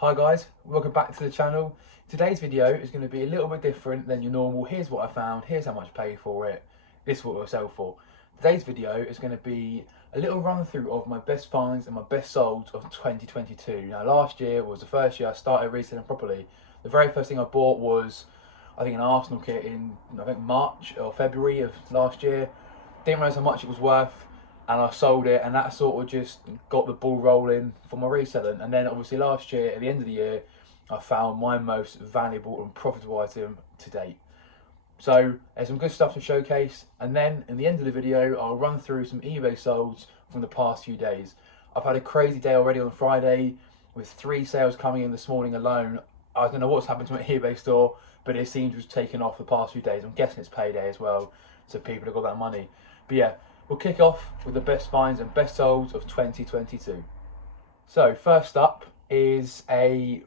Hi guys, welcome back to the channel. Today's video is going to be a little bit different than your normal. Here's what I found, here's how much I paid for it, this is what it'll sell for. Today's video is going to be a little run through of my best finds and my best solds of 2022. Now last year was the first year I started reselling properly. The very first thing I bought was I think an Arsenal kit in March or February of last year. Didn't realise how much it was worth, and I sold it, and that sort of just got the ball rolling for my reselling. And then obviously last year, at the end of the year, I found my most valuable and profitable item to date. So there's some good stuff to showcase, and then in the end of the video, I'll run through some eBay solds from the past few days. I've had a crazy day already on Friday with 3 sales coming in this morning alone. I don't know what's happened to my eBay store, but it seems to have taken off the past few days. I'm guessing it's payday as well, so people have got that money. But yeah, we'll kick off with the best finds and best solds of 2022. So first up is a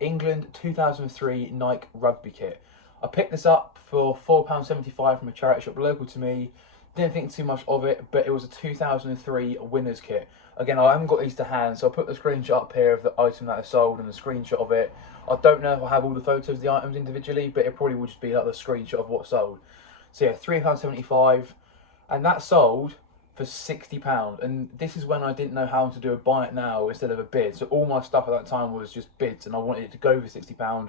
England 2003 Nike rugby kit. I picked this up for £4.75 from a charity shop local to me. Didn't think too much of it, but it was a 2003 winners kit. Again, I haven't got these to hand, so I'll put the screenshot up here of the item that I sold and the screenshot of it. I don't know if I have all the photos of the items individually, but it probably will just be like the screenshot of what sold. So yeah, £3.75. And that sold for £60. And this is when I didn't know how to do a buy it now instead of a bid. So all my stuff at that time was just bids, and I wanted it to go for £60,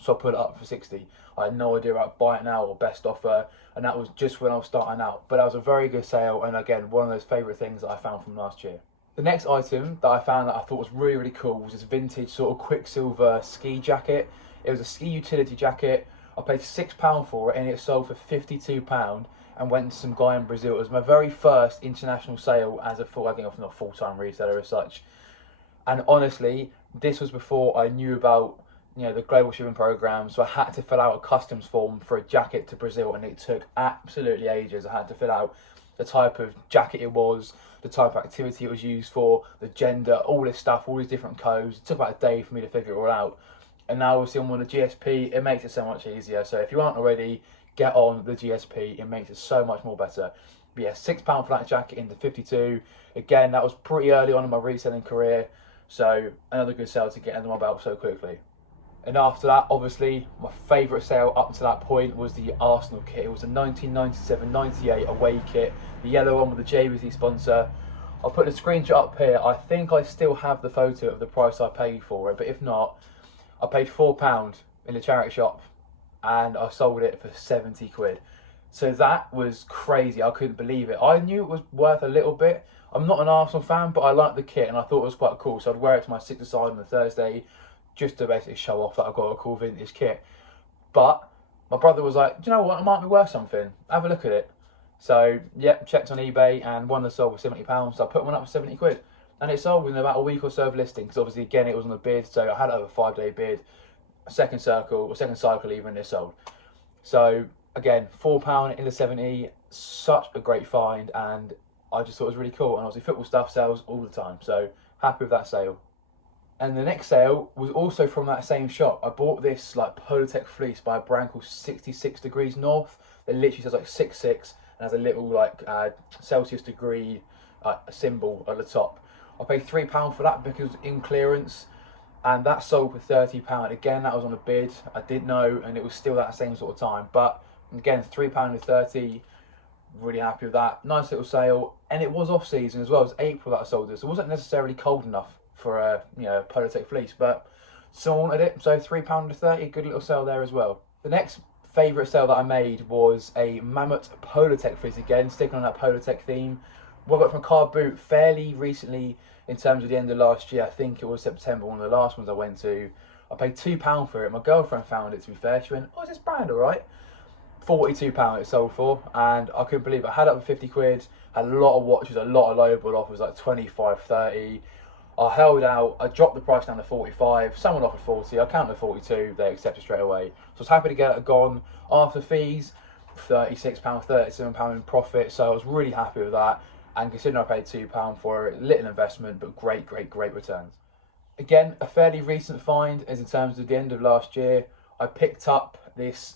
so I put it up for 60. I had no idea about buy it now or best offer, and that was just when I was starting out. But that was a very good sale, and again, one of those favourite things that I found from last year. The next item that I found that I thought was really, really cool was this vintage sort of Quicksilver ski jacket. It was a ski utility jacket. I paid £6 for it, and it sold for £52. And went to some guy in Brazil. It was my very first international sale as a full, I think I'm not a full-time reseller as such. And honestly, this was before I knew about the global shipping program, so I had to fill out a customs form for a jacket to Brazil, and it took absolutely ages. I had to fill out the type of jacket it was, the type of activity it was used for, the gender, all this stuff, all these different codes. It took about a day for me to figure it all out. And now obviously I'm on the GSP, it makes it so much easier. So if you aren't already, get on the GSP, it makes it so much more better. But yeah, £6 for that jacket into 52. Again, that was pretty early on in my reselling career, so another good sale to get under my belt so quickly. And after that, obviously, my favourite sale up to that point was the Arsenal kit. It was a 1997-98 away kit, the yellow one with the JVC sponsor. I'll put the screenshot up here. I think I still have the photo of the price I paid for it, but if not, I paid £4 in the charity shop, and I sold it for 70 quid. So that was crazy, I couldn't believe it. I knew it was worth a little bit. I'm not an Arsenal fan, but I liked the kit and I thought it was quite cool. So I'd wear it to my 6-a-side on the Thursday, just to basically show off that I've got a cool vintage kit. But my brother was like, do you know what, it might be worth something, have a look at it. So yeah, checked on eBay, and one that sold for £70, so I put one up for 70 quid. And it sold within about a week or so of listing, because obviously again it was on the bid, so I had it over a 5-day bid. Second cycle even, it sold. So again, £4 in the 70, such a great find, and I just thought it was really cool. And obviously football stuff sells all the time, so happy with that sale. And the next sale was also from that same shop. I bought this like Polotech fleece by a brand called 66 Degrees North. It literally says like 66 and has a little like Celsius degree symbol at the top. I paid £3 for that because in clearance, and that sold for £30. Again, that was on a bid. I didn't know, and it was still that same sort of time. But again, £3 and 30. Really happy with that. Nice little sale, and it was off season as well. It was April that I sold this. It wasn't necessarily cold enough for a Polotech fleece, but someone wanted it, so £3 and 30. Good little sale there as well. The next favourite sale that I made was a Mammoth Polotech fleece. Again, sticking on that Polotech theme. Well, I got it from a car boot fairly recently. In terms of the end of last year, I think it was September, one of the last ones I went to. I paid £2 for it. My girlfriend found it, to be fair. She went, oh, is this brand all right? £42 it sold for, and I couldn't believe it. I had it for 50 quid, had a lot of watches, a lot of lowball offers, like 25, 30. I held out, I dropped the price down to 45, someone offered 40, I counted 42, they accepted straight away. So I was happy to get it gone after fees, £36, £37 in profit, so I was really happy with that. And considering I paid £2 for it, little investment, but great returns. Again, a fairly recent find is in terms of the end of last year. I picked up this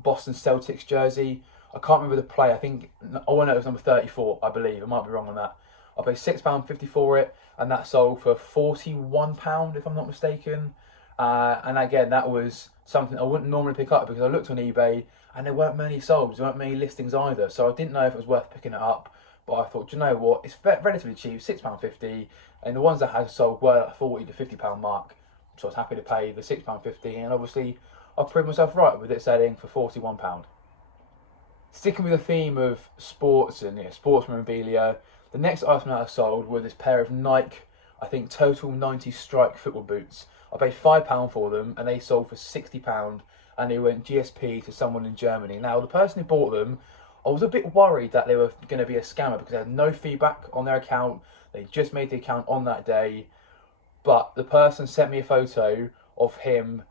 Boston Celtics jersey. I can't remember the play. I think, oh no, it was number 34, I believe. I might be wrong on that. I paid £6.50 for it, and that sold for £41 if I'm not mistaken. And again, that was something I wouldn't normally pick up because I looked on eBay and there weren't many sold, there weren't many listings either. So I didn't know if it was worth picking it up. But I thought, do you know what? It's relatively cheap, £6.50, and the ones that had sold were at £40 to £50 mark. So I was happy to pay the £6.50, and obviously I proved myself right with it selling for £41. Sticking with the theme of sports and sports memorabilia, the next item that I sold were this pair of Nike, I think Total 90 Strike football boots. I paid £5 for them, and they sold for £60, and they went GSP to someone in Germany. Now, the person who bought them, I was a bit worried that they were going to be a scammer because they had no feedback on their account. They just made the account on that day, but the person sent me a photo of him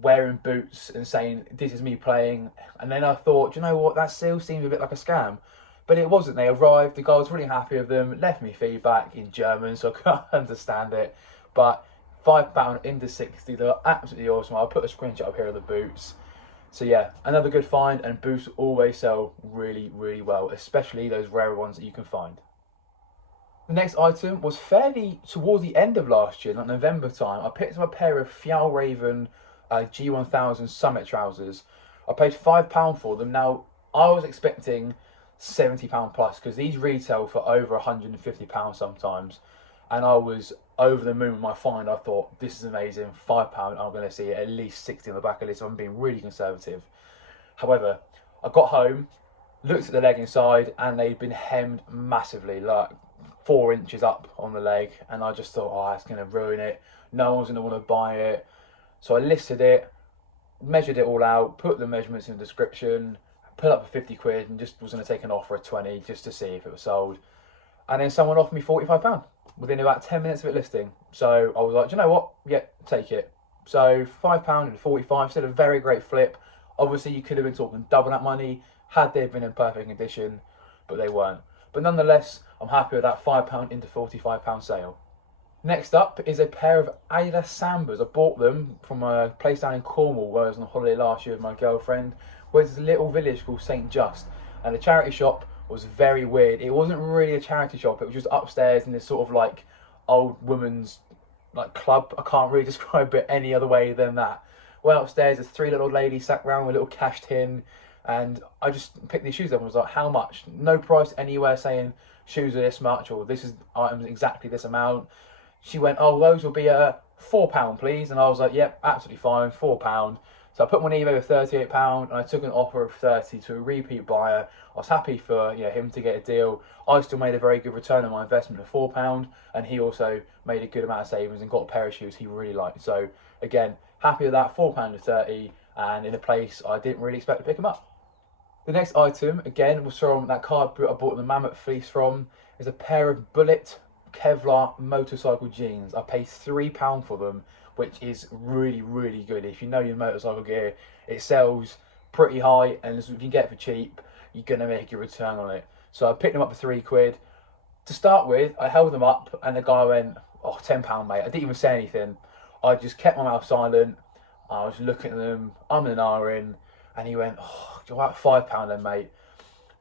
wearing boots and saying, this is me playing. And then I thought, do you know what, that still seemed a bit like a scam. But it wasn't. They arrived, the guy was really happy with them, left me feedback in German, so I can't understand it. But £5 into 60, they're absolutely awesome. I'll put a screenshot up here of the boots. So yeah, another good find, and boots always sell really, really well, especially those rare ones that you can find. The next item was fairly towards the end of last year, like November time. I picked up a pair of Fjallraven G1000 Summit trousers. I paid £5 for them. Now, I was expecting £70 plus because these retail for over £150 sometimes, and I was over the moon with my find. I thought, this is amazing, £5, I'm going to see at least 60 on the back of this. I'm being really conservative. However, I got home, looked at the leg inside, and they'd been hemmed massively, like 4 inches up on the leg, and I just thought, oh, it's going to ruin it. No one's going to want to buy it. So I listed it, measured it all out, put the measurements in the description, put up for 50 quid, and just was going to take an offer of 20 just to see if it was sold. And then someone offered me £45 within about 10 minutes of it listing. So I was like, do you know what? Yeah, take it. So £5 and 45, still a very great flip. Obviously, you could have been talking double that money had they been in perfect condition, but they weren't. But nonetheless, I'm happy with that £5 into £45 sale. Next up is a pair of Adidas Sambas. I bought them from a place down in Cornwall where I was on holiday last year with my girlfriend, where there's a little village called St Just, and the charity shop was very weird. It wasn't really a charity shop, it was just upstairs in this sort of like old woman's like club. I can't really describe it any other way than that. Went upstairs, there's 3 little ladies sat around with a little cash tin, and I just picked these shoes up and was like, how much? No price anywhere saying shoes are this much or this is items exactly this amount. She went, oh, those will be £4 please, and I was like, yep, absolutely fine, £4. So I put them on eBay with £38, and I took an offer of 30 to a repeat buyer. I was happy for him to get a deal. I still made a very good return on my investment of £4, and he also made a good amount of savings and got a pair of shoes he really liked. So again, happy with that, £4 to 30, and in a place I didn't really expect to pick them up. The next item, again, was from that card I bought the Mammoth Fleece from, is a pair of Bullet Kevlar motorcycle jeans. I paid £3 for them, which is really, really good. If you know your motorcycle gear, it sells pretty high, and if you can get it for cheap, you're going to make your return on it. So I picked them up for 3 quid. To start with, I held them up, and the guy went, oh, £10, mate. I didn't even say anything. I just kept my mouth silent. I was looking at them, I'm an ahhing, and he went, oh, you're about £5 then, mate.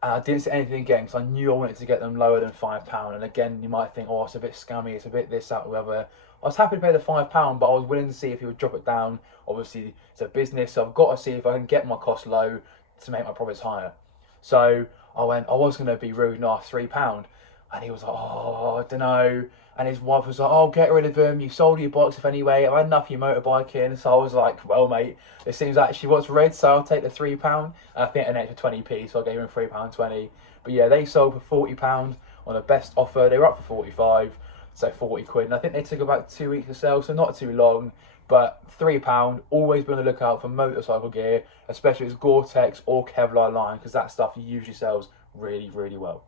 And I didn't say anything again because I knew I wanted to get them lower than £5. And again, you might think, oh, it's a bit scammy, it's a bit this, that, whatever. I was happy to pay the £5, but I was willing to see if he would drop it down. Obviously, it's a business, so I've got to see if I can get my costs low to make my profits higher. So I went, I was going to be rude and ask £3. And he was like, oh, I don't know. And his wife was like, oh, get rid of them. You sold your box if anyway. I've had enough of your motorbiking. So I was like, well, mate, it seems like she wants red, so I'll take the £3. And I think an extra 20p, so I gave him £3.20. But yeah, they sold for £40 on the best offer. They were up for 45, so 40 quid. And I think they took about 2 weeks to sell, so not too long. But £3, always be on the lookout for motorcycle gear, especially if it's Gore-Tex or Kevlar line, because that stuff usually sells really, really well.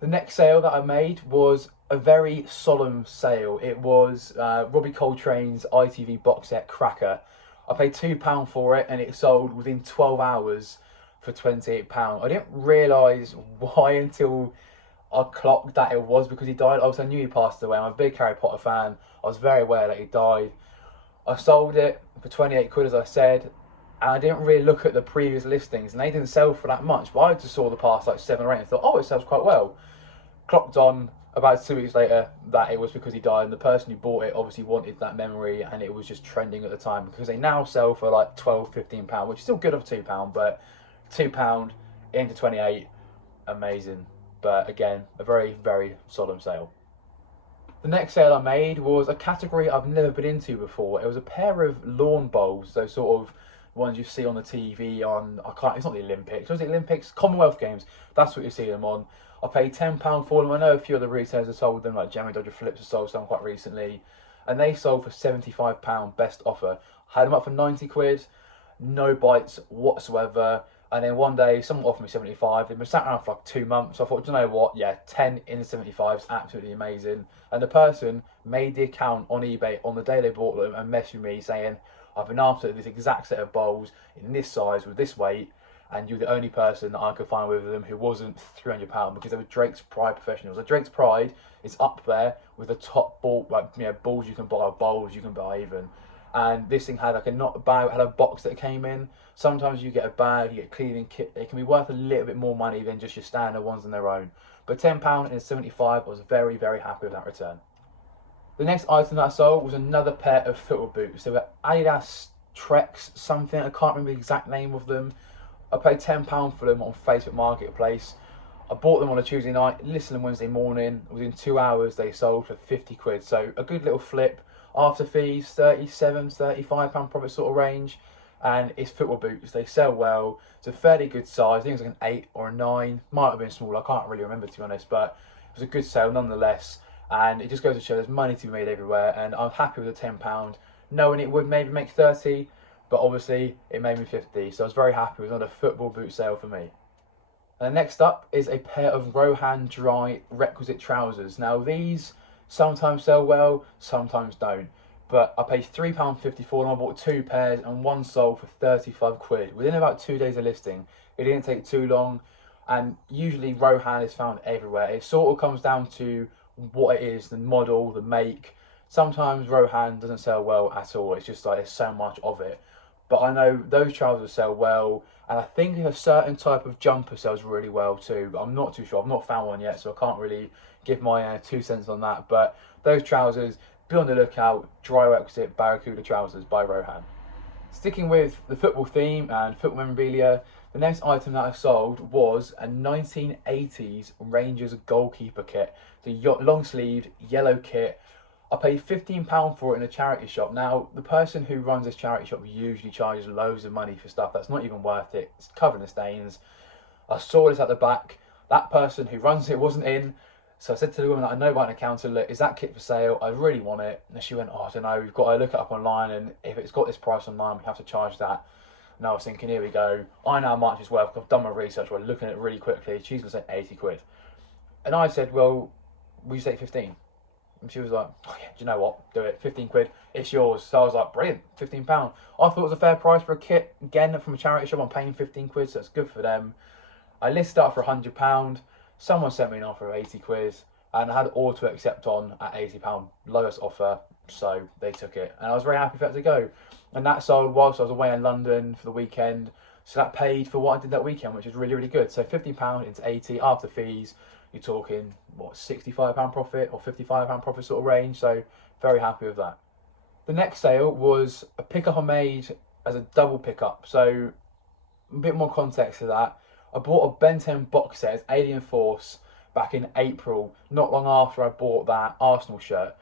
The next sale that I made was a very solemn sale. It was Robbie Coltrane's ITV box set Cracker. I paid £2 for it, and it sold within 12 hours for £28. I didn't realise why until I clocked that it was because he died. Obviously, I knew he passed away. I'm a big Harry Potter fan. I was very aware that he died. I sold it for 28 quid, as I said, and I didn't really look at the previous listings, and they didn't sell for that much. But I just saw the past like 7 or 8 and thought, oh, it sells quite well. Clocked on About 2 weeks later, that it was because he died, and the person who bought it obviously wanted that memory, and it was just trending at the time, because they now sell for like 12, £15, which is still good for £2, but £2 into 28, amazing. But again, a very, very solemn sale. The next sale I made was a category I've never been into before. It was a pair of lawn bowls, those sort of ones you see on the TV on, I can't, it's not the Olympics, was it Olympics? Commonwealth Games, that's what you see them on. I paid £10 for them. I know a few other retailers have sold them, like Jamie Dodger Phillips has sold some quite recently, and they sold for £75 best offer. Had them up for 90 quid, no bites whatsoever. And then one day, someone offered me 75. They've been sat around for like 2 months. So I thought, do you know what? Yeah, 10 in 75 is absolutely amazing. And the person made the account on eBay on the day they bought them and messaged me saying, I've been after this exact set of bowls in this size with this weight, and you're the only person that I could find with them who wasn't £300, because they were Drake's Pride professionals. So Drake's Pride is up there with the top ball, like, you know, balls you can buy, or bowls you can buy even. And this thing had like a not bag, had a box that came in. Sometimes you get a bag, you get a cleaning kit. It can be worth a little bit more money than just your standard ones on their own. But £10 and 75, I was very, very happy with that return. The next item that I sold was another pair of football boots. They were Adidas Treks something, I can't remember the exact name of them. I paid £10 for them on Facebook Marketplace. I bought them on a Tuesday night, listed them Wednesday morning. Within 2 hours, they sold for 50 quid. So a good little flip. After fees, 37, £35 profit sort of range. And it's football boots. They sell well. It's a fairly good size. I think it's like an 8 or a 9. Might have been small. I can't really remember, to be honest. But it was a good sale nonetheless. And it just goes to show there's money to be made everywhere. And I'm happy with the £10, knowing it would maybe make 30. But obviously, it made me 50. So I was very happy with another football boot sale for me. And next up is a pair of Rohan Dry requisite trousers. Now these sometimes sell well, sometimes don't. But I paid £3.50 for them. I bought 2 pairs and one sold for 35 quid. Within about 2 days of listing, it didn't take too long. And usually Rohan is found everywhere. It sort of comes down to what it is, the model, the make. Sometimes Rohan doesn't sell well at all. It's just like there's so much of it. But I know those trousers sell well, and I think a certain type of jumper sells really well too, but I'm not too sure. I've not found one yet, so I can't really give my 2 cents on that. But those trousers, be on the lookout. Dry requisite Barracuda trousers by Rohan. Sticking with the football theme and football memorabilia, the next item that I sold was a 1980s Rangers goalkeeper kit. It's a long sleeved yellow kit. I paid £15 for it in a charity shop. Now, the person who runs this charity shop usually charges loads of money for stuff that's not even worth it. It's covered in stains. I saw this at the back. That person who runs it wasn't in. So I said to the woman that I know about an accountant, look, is that kit for sale? I really want it. And she went, oh, I don't know, we've got to look it up online, and if it's got this price online, we have to charge that. And I was thinking, here we go. I know how much it's worth. I've done my research. We're looking at it really quickly. She's going to say 80 quid. And I said, well, will you say 15? And she was like, oh yeah, do you know what? Do it, 15 quid, it's yours. So I was like, brilliant, £15. I thought it was a fair price for a kit. Again, from a charity shop, I'm paying 15 quid, so it's good for them. I listed up for £100. Someone sent me an offer of 80 quid, and I had auto accept on at £80, lowest offer, so they took it. And I was very happy for that to go. And that sold whilst I was away in London for the weekend. So that paid for what I did that weekend, which is really, really good. So £15 into 80 after fees. You're talking, what, £65 profit or £55 profit sort of range. So very happy with that. The next sale was a pickup I made as a double pickup. So a bit more context to that. I bought a Ben 10 box set, Alien Force, back in April, not long after I bought that Arsenal shirt.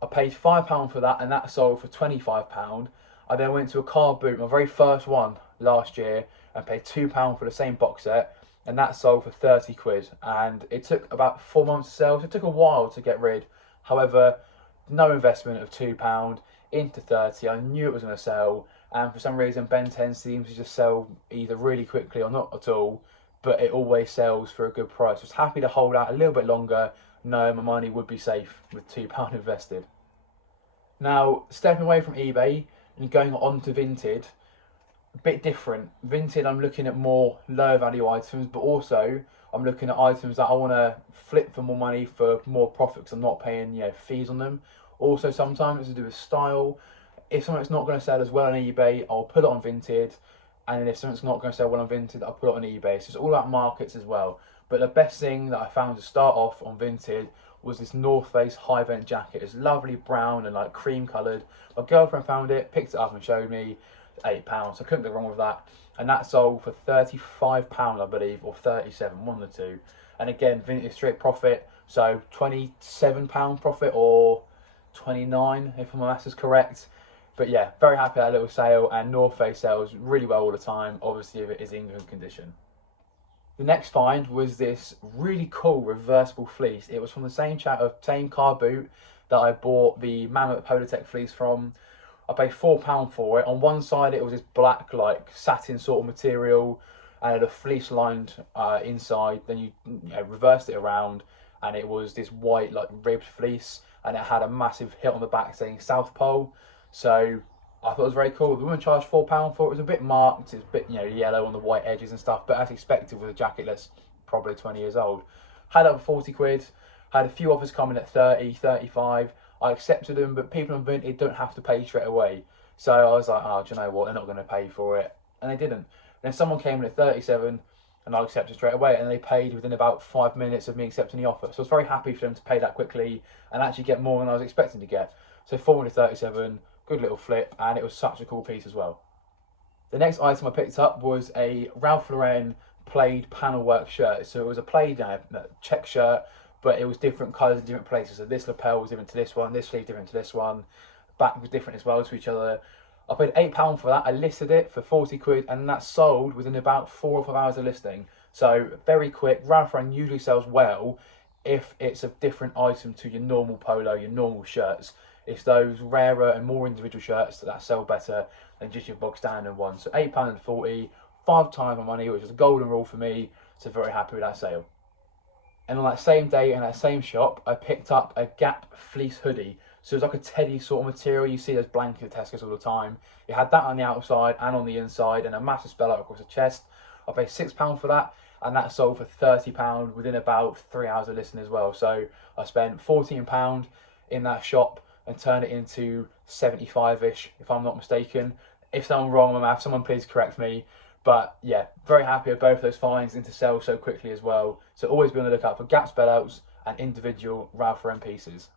I paid £5 for that, and that sold for £25. I then went to a car boot, my very first one last year, and paid £2 for the same box set, and that sold for 30 quid. And it took about 4 months to sell, so it took a while to get rid. However, no investment of £2 into 30. I knew it was going to sell, and for some reason Ben 10 seems to just sell either really quickly or not at all, but it always sells for a good price. I was happy to hold out a little bit longer, knowing my money would be safe with £2 invested. Now, stepping away from eBay and going on to Vinted, a bit different. Vinted, I'm looking at more lower value items, but also I'm looking at items that I want to flip for more money for more profit, because I'm not paying fees on them. Also, sometimes it's to do with style. If something's not going to sell as well on eBay, I'll put it on Vinted, and if something's not going to sell well on Vinted, I'll put it on eBay. So it's all about markets as well. But the best thing that I found to start off on Vinted was this North Face high vent jacket. It's lovely brown and like cream coloured. My girlfriend found it, picked it up and showed me. £8. So I couldn't go wrong with that. And that sold for £35, I believe, or 37, one of the two. And again, Vinted straight profit, so £27 profit or 29 if my maths is correct. But yeah, very happy at that little sale, and North Face sells really well all the time, obviously if it is in good condition. The next find was this really cool reversible fleece. It was from the same car boot that I bought the Mammoth Polartec fleece from. I paid £4 for it. On one side it was this black like satin sort of material and it had a fleece lined inside. Then you reversed it around and it was this white like ribbed fleece, and it had a massive hit on the back saying South Pole. So I thought it was very cool. The woman charged £4 for it. It was a bit marked, it's a bit yellow on the white edges and stuff, but as expected with a jacket that's probably 20 years old. Had it for 40 quid, had a few offers coming at 30, 35. I accepted them, but people on Vinted don't have to pay straight away. So I was like, oh, do you know what, they're not going to pay for it. And they didn't. Then someone came in at 37 and I accepted straight away, and they paid within about 5 minutes of me accepting the offer. So I was very happy for them to pay that quickly and actually get more than I was expecting to get. So 437, good little flip, and it was such a cool piece as well. The next item I picked up was a Ralph Lauren plaid panel work shirt. So it was a plaid check shirt, but it was different colours in different places. So this lapel was different to this one, this sleeve different to this one, back was different as well to each other. I paid £8 for that. I listed it for 40 quid, and that sold within about 4 or 5 hours of listing. So very quick. Ralph Lauren usually sells well if it's a different item to your normal polo, your normal shirts. It's those rarer and more individual shirts that sell better than just your bog standard ones. So £8.40, 5 times my money, which is a golden rule for me. So very happy with that sale. And on that same day in that same shop, I picked up a Gap fleece hoodie. So it's like a teddy sort of material. You see those blankets at Tesco's all the time. It had that on the outside and on the inside, and a massive spell out across the chest. I paid £6 for that, and that sold for £30 within about 3 hours of listing as well. So I spent £14 in that shop and turned it into 75-ish, if I'm not mistaken. If I'm wrong on my math, someone please correct me. But yeah, very happy with both those finds and to sell so quickly as well. So always be on the lookout for Gap spellouts and individual Ralph Lauren pieces.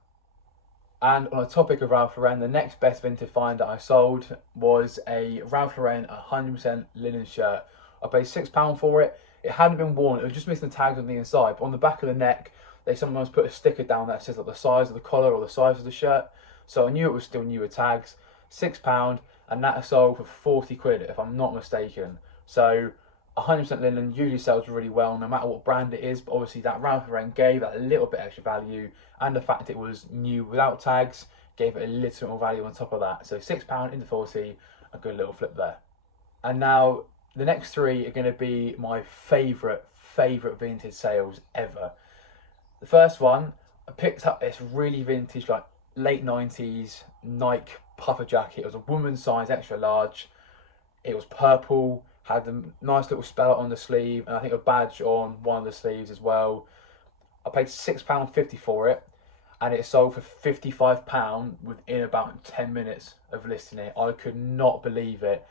And on the topic of Ralph Lauren, the next best vintage find that I sold was a Ralph Lauren 100% linen shirt. I paid £6 for it. It hadn't been worn, it was just missing the tags on the inside. But on the back of the neck, they sometimes put a sticker down that says like the size of the collar or the size of the shirt. So I knew it was still new with tags. £6, and that sold for 40 quid if I'm not mistaken. So 100% linen usually sells really well no matter what brand it is, but obviously that Ralph Lauren gave that a little bit extra value, and the fact it was new without tags gave it a little more value on top of that. So £6 into 40, a good little flip there. And now the next three are going to be my favourite vintage sales ever. The first one, I picked up this really vintage like late 90s Nike puffer jacket. It was a woman's size, extra large. It was purple, had a nice little spell on the sleeve, and I think a badge on one of the sleeves as well. I paid £6.50 for it, and it sold for £55 within about 10 minutes of listing it. I could not believe it.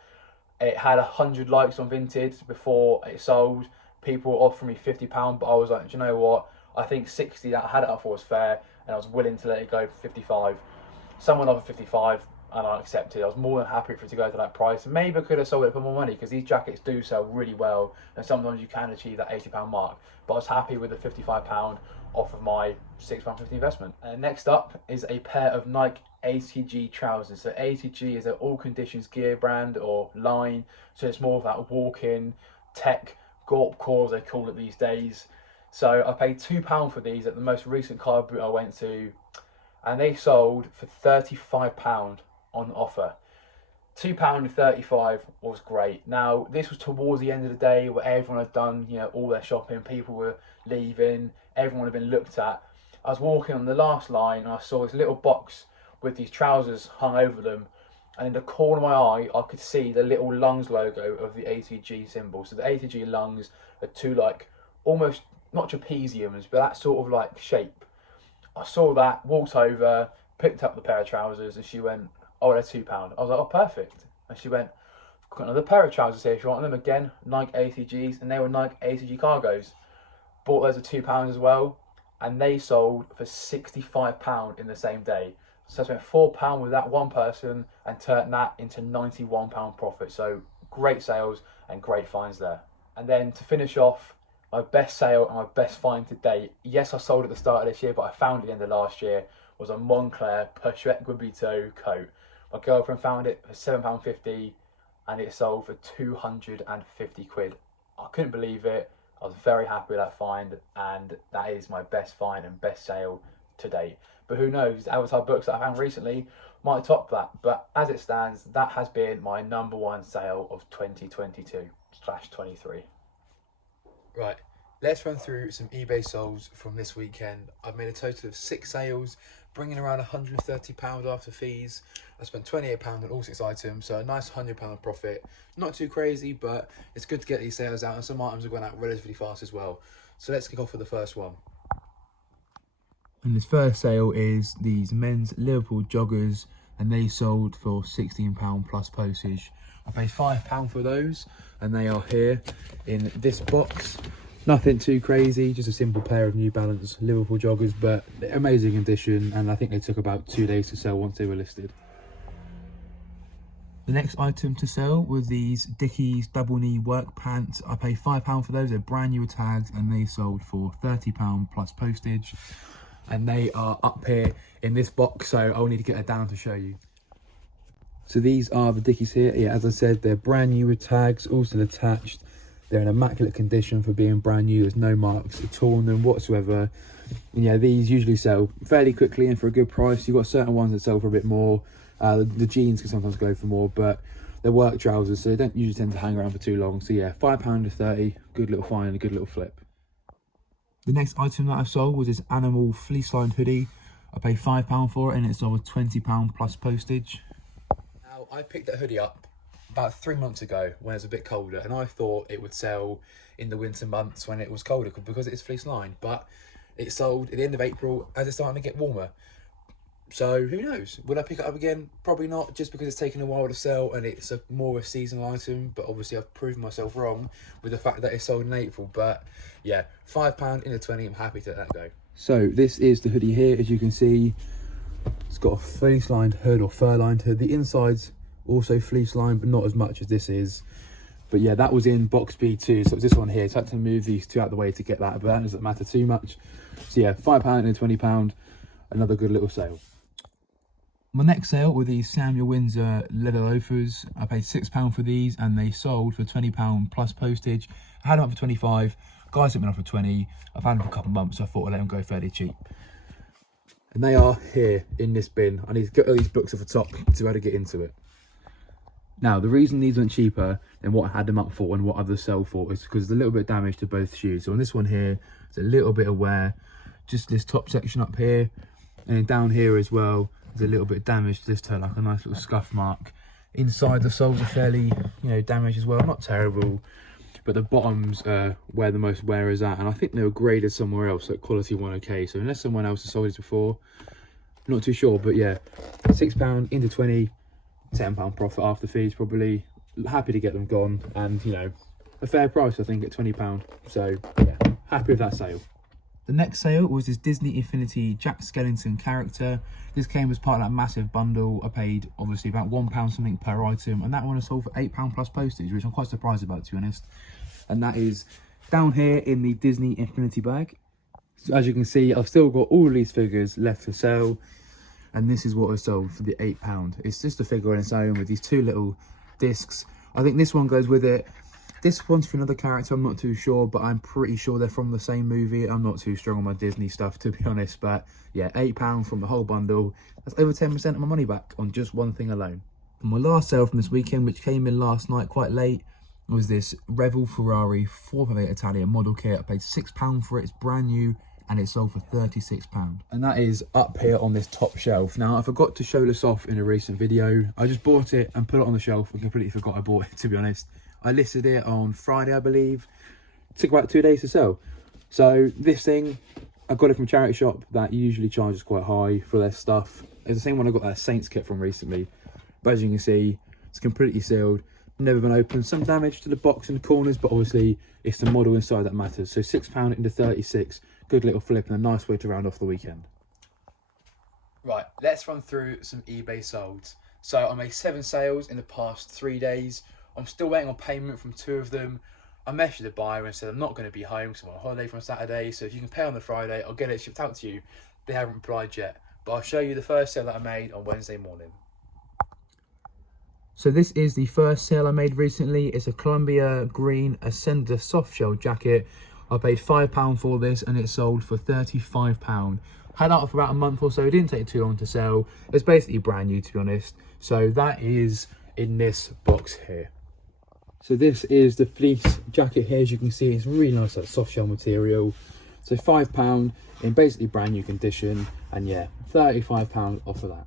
It had 100 likes on Vinted before it sold. People offered me £50, but I was like, do you know what? I think 60 that I had it up for was fair, and I was willing to let it go for 55. Someone offered 55, and I accepted. I was more than happy for it to go to that price. Maybe I could have sold it for more money, because these jackets do sell really well, and sometimes you can achieve that £80 mark. But I was happy with the £55 off of my £6.50 investment. And next up is a pair of Nike ATG trousers. So ATG is an all conditions gear brand or line, so it's more of that walk-in tech Gorp core as they call it these days. So I paid £2 for these at the most recent car boot I went to, and they sold for £35 on offer. £2.35 was great. Now this was towards the end of the day where everyone had done all their shopping, people were leaving, everyone had been looked at. I was walking on the last line and I saw this little box with these trousers hung over them, and in the corner of my eye I could see the little lungs logo of the ATG symbol. So the ATG lungs are two like almost not trapeziums, but that sort of like shape. I saw that, walked over, picked up the pair of trousers, and she went, oh, they're £2. I was like, oh, perfect. And she went, I've got another pair of trousers here if you want them again, Nike ATGs, and they were Nike ATG cargos. bought those at £2 as well, and they sold for £65 in the same day. So I spent £4 with that one person and turned that into £91 profit. So great sales and great finds there. And then to finish off, my best sale and my best find to date, yes, I sold at the start of this year, but I found it at the end of last year, was a Moncler Pochette Guibito coat. My girlfriend found it for £7.50 and it sold for 250 quid. I couldn't believe it. I was very happy with that find, and that is my best find and best sale to date. But who knows, the Avatar books that I found recently might top that. But as it stands, that has been my #1 sale of 2022/23. Right, let's run through some eBay sales from this weekend. I've made a total of 6 sales, bringing around £130 after fees. I spent £28 on all 6 items, so a nice £100 profit. Not too crazy, but it's good to get these sales out, and some items have gone out relatively fast as well. So let's kick off with the first one. And this first sale is these men's Liverpool joggers, and they sold for £16 plus postage. I paid £5 for those, and they are here in this box. Nothing too crazy, just a simple pair of New Balance Liverpool joggers, but amazing condition, and I think they took about 2 days to sell once they were listed. The next item to sell was these Dickies double knee work pants. I paid £5 for those. They're brand new tags, and they sold for £30 plus postage. And they are up here in this box, so I'll need to get it down to show you. So these are the Dickies here. Yeah, as I said, they're brand new with tags, all still attached. They're in immaculate condition for being brand new. There's no marks at all on them whatsoever. And yeah, these usually sell fairly quickly and for a good price. You've got certain ones that sell for a bit more. The jeans can sometimes go for more, but they're work trousers, so they don't usually tend to hang around for too long. So yeah, £5 to 30, good little find, a good little flip. The next item that I sold was this animal fleece lined hoodie. I paid £5 for it, and it sold £20 plus postage. Now, I picked that hoodie up about 3 months ago when it was a bit colder, and I thought it would sell in the winter months when it was colder because it is fleece lined, but it sold at the end of April as it's starting to get warmer. So who knows, would I pick it up again? Probably not, just because it's taken a while to sell and it's more a seasonal item. But obviously I've proven myself wrong with the fact that it sold in April. But yeah, £5 in a 20, I'm happy to let that go. So this is the hoodie here. As you can see, it's got a fleece lined hood or fur lined hood. The inside's also fleece lined, but not as much as this is. But yeah, that was in box B2, so it's this one here. So I had to move these two out of the way to get that, but that doesn't matter too much. So yeah, £5 and £20, another good little sale. My next sale were these Samuel Windsor leather loafers. I paid £6 for these, and they sold for £20 plus postage. I had them up for 25. Guys took me off for 20. I've had them for a couple of months, so I thought I'd let them go fairly cheap. And they are here in this bin. I need to get all these books off the top to be able to get into it. Now, the reason these went cheaper than what I had them up for and what others sell for is because there's a little bit of damage to both shoes. So on this one here, there's a little bit of wear, just this top section up here, and then down here as well, there's a little bit of damage to this toe, like a nice little scuff mark. Inside the soles are fairly, damaged as well, not terrible, but the bottoms are where the most wear is at, and I think they were graded somewhere else at quality 1OK, so unless someone else has sold these before, I'm not too sure. But yeah, £6 into 20, £10 profit after fees probably. Happy to get them gone, and a fair price I think at £20, so yeah, happy with that sale. The next sale was this Disney Infinity Jack Skellington character. This came as part of that massive bundle. I paid obviously about £1 something per item, and that one I sold for £8 plus postage, which I'm quite surprised about, to be honest. And that is down here in the Disney Infinity bag. So as you can see, I've still got all of these figures left to sell, and this is what I sold for the £8. It's just a figure on its own with these two little discs. I think this one goes with it. This one's for another character, I'm not too sure, but I'm pretty sure they're from the same movie. I'm not too strong on my Disney stuff, to be honest, but yeah, £8 from the whole bundle. That's over 10% of my money back on just one thing alone. And my last sale from this weekend, which came in last night quite late, was this Revel Ferrari 458 Italian model kit. I paid £6 for it, it's brand new, and it sold for £36. And that is up here on this top shelf. Now, I forgot to show this off in a recent video. I just bought it and put it on the shelf and completely forgot I bought it, to be honest. I listed it on Friday, I believe. It took about 2 days to sell. So this thing, I got it from a charity shop that usually charges quite high for their stuff. It's the same one I got that Saints kit from recently. But as you can see, it's completely sealed. never been opened. Some damage to the box in the corners, but obviously it's the model inside that matters. So £6 into 36, good little flip and a nice way to round off the weekend. Right, let's run through some eBay solds. So I made 7 sales in the past 3 days. I'm still waiting on payment from 2 of them. I messaged the buyer and said I'm not going to be home because I'm on holiday from Saturday, so if you can pay on the Friday, I'll get it shipped out to you. They haven't replied yet, but I'll show you the first sale that I made on Wednesday morning. So this is the first sale I made recently. It's a Columbia Green Ascender soft shell jacket. I paid £5 for this and it sold for £35. Had out for about a month or so. It didn't take too long to sell. It's basically brand new, to be honest. So that is in this box here. So this is the fleece jacket here. As you can see, it's really nice, that soft shell material. So £5 in basically brand new condition. And yeah, £35 off of that.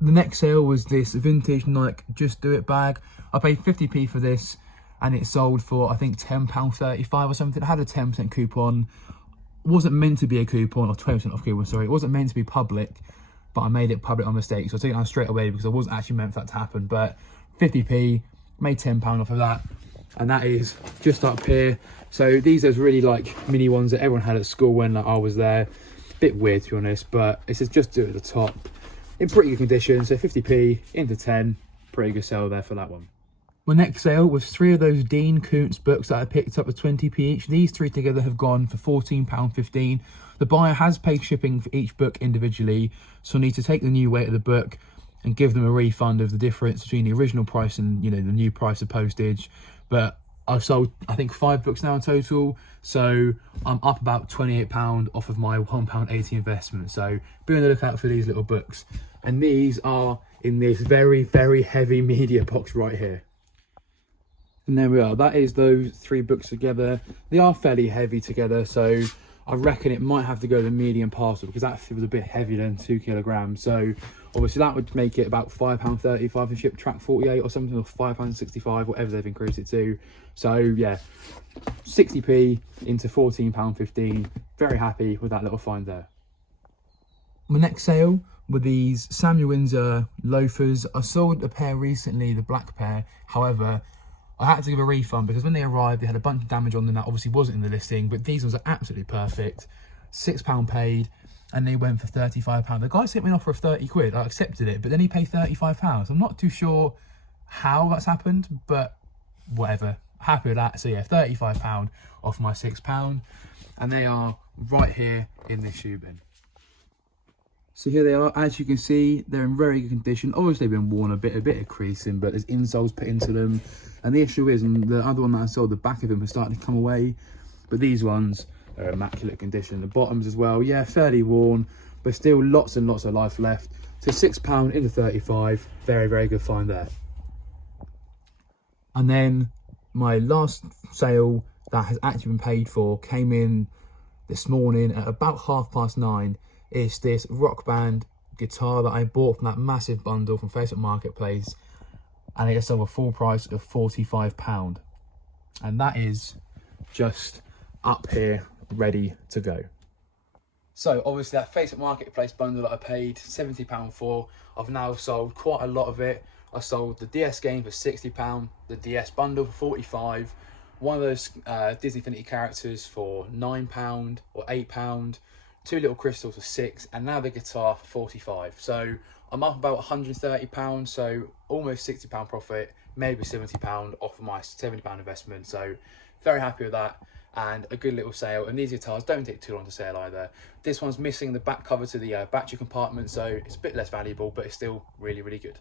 The next sale was this vintage Nike Just Do It bag. I paid 50p for this and it sold for, I think, £10.35 or something. I had a 10% coupon. It wasn't meant to be a coupon, or 20% off coupon, sorry. It wasn't meant to be public, but I made it public on mistake. So I took it down straight away because I wasn't actually meant for that to happen. But 50p, made £10 off of that. And that is just up here. So these are really like mini ones that everyone had at school when I was there. Bit weird, to be honest, but it says Just Do It at the top. In pretty good condition, so 50p into 10, pretty good sale there for that one. My next sale was 3 of those Dean Koontz books that I picked up with 20p each. These 3 together have gone for £14.15. The buyer has paid shipping for each book individually, so I need to take the new weight of the book and give them a refund of the difference between the original price and, you know, the new price of postage. But I've sold, I think, 5 books now in total, so I'm up about £28 off of my £1.80 investment. So be on the lookout for these little books. And these are in this very, very heavy media box right here. And there we are. That is those 3 books together. They are fairly heavy together, so I reckon it might have to go the medium parcel because that feels a bit heavier than 2 kilograms. So obviously that would make it about £5.35 and ship track 48 or something, or £5.65, whatever they've increased it to. So yeah, 60p into £14.15. Very happy with that little find there. My next sale were these Samuel Windsor loafers. I sold a pair recently, the black pair. However, I had to give a refund because when they arrived, they had a bunch of damage on them that obviously wasn't in the listing, but these ones are absolutely perfect. £6 paid, and they went for £35. The guy sent me an offer of 30 quid. I accepted it, but then he paid £35. I'm not too sure how that's happened, but whatever. Happy with that. So yeah, £35 off my £6, and they are right here in this shoe bin. So here they are. As you can see, they're in very good condition. Obviously they've been worn a bit of creasing, but there's insoles put into them. And the issue is, and the other one that I sold, the back of them is starting to come away, but these ones are immaculate condition. The bottoms as well, yeah, fairly worn, but still lots and lots of life left. So £6 into 35, very, very good find there. And then my last sale that has actually been paid for came in this morning at about 9:30. It's this Rock Band guitar that I bought from that massive bundle from Facebook Marketplace, and it sold a full price of £45. And that is just up here, ready to go. So obviously that Facebook Marketplace bundle that I paid £70 for, I've now sold quite a lot of it. I sold the DS game for £60, the DS bundle for £45, one of those Disney Infinity characters for £9 or £8, 2 little crystals for £6, and now the guitar for £45. So I'm up about £130, so almost £60 profit, maybe £70 off of my £70 investment. So very happy with that, and a good little sale. And these guitars don't take too long to sell either. This one's missing the back cover to the battery compartment, so it's a bit less valuable, but it's still really, really good.